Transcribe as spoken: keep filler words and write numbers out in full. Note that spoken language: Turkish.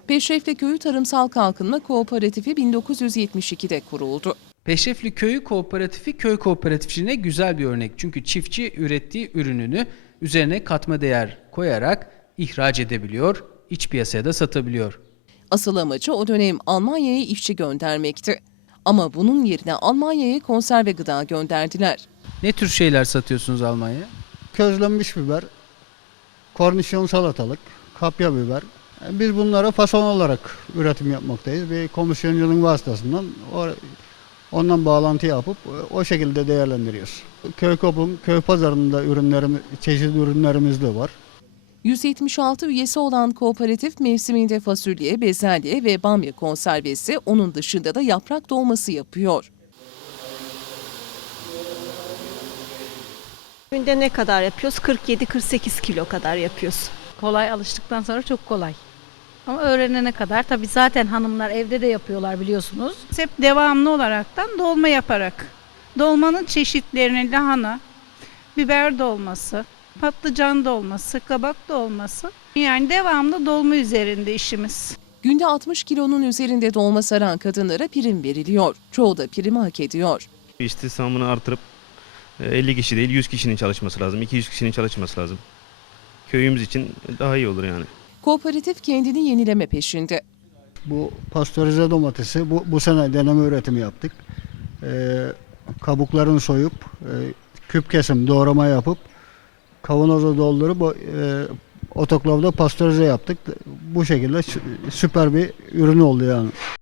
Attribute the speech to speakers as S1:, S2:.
S1: Peşrefli Köyü Tarımsal Kalkınma Kooperatifi bin dokuz yüz yetmiş ikide kuruldu.
S2: Peşrefli Köyü Kooperatifi köy kooperatifçiliğine güzel bir örnek. Çünkü çiftçi ürettiği ürününü üzerine katma değer koyarak ihraç edebiliyor, iç piyasaya da satabiliyor.
S1: Asıl amacı o dönem Almanya'ya işçi göndermekti. Ama bunun yerine Almanya'ya konserve gıda gönderdiler.
S2: Ne tür şeyler satıyorsunuz Almanya'ya?
S3: Közlenmiş biber, kornişon salatalık, kapya biber. Yani biz bunlara fason olarak üretim yapmaktayız. Bir komisyoncunun vasıtasından ondan bağlantı yapıp o şekilde değerlendiriyoruz. Köy Kop'un köy pazarında ürünlerimiz, çeşitli ürünlerimiz de var.
S1: yüz yetmiş altı üyesi olan kooperatif mevsiminde fasulye, bezelye ve bamya konservesi, onun dışında da yaprak dolması yapıyor.
S4: Günde ne kadar yapıyoruz? kırk yedi kırk sekiz kilo kadar yapıyoruz.
S5: Kolay, alıştıktan sonra çok kolay. Ama öğrenene kadar tabii zaten hanımlar evde de yapıyorlar biliyorsunuz.
S6: Hep devamlı olaraktan dolma yaparak. Dolmanın çeşitlerini lahana, biber dolması, patlıcan dolması, kabak dolması. Yani devamlı dolma üzerinde işimiz.
S1: Günde altmış kilonun üzerinde dolma saran kadınlara prim veriliyor. Çoğu da primi hak ediyor.
S7: İstihdamını artırıp elli kişi değil yüz kişinin çalışması lazım, iki yüz kişinin çalışması lazım. Köyümüz için daha iyi olur yani.
S1: Kooperatif kendini yenileme peşinde.
S3: Bu pastörize domatesi bu, bu sene deneme üretimi yaptık. Ee, kabuklarını soyup e, küp kesim doğrama yapıp kavanoza doldurup e, otoklavda pastörize yaptık. Bu şekilde süper bir ürün oldu yani.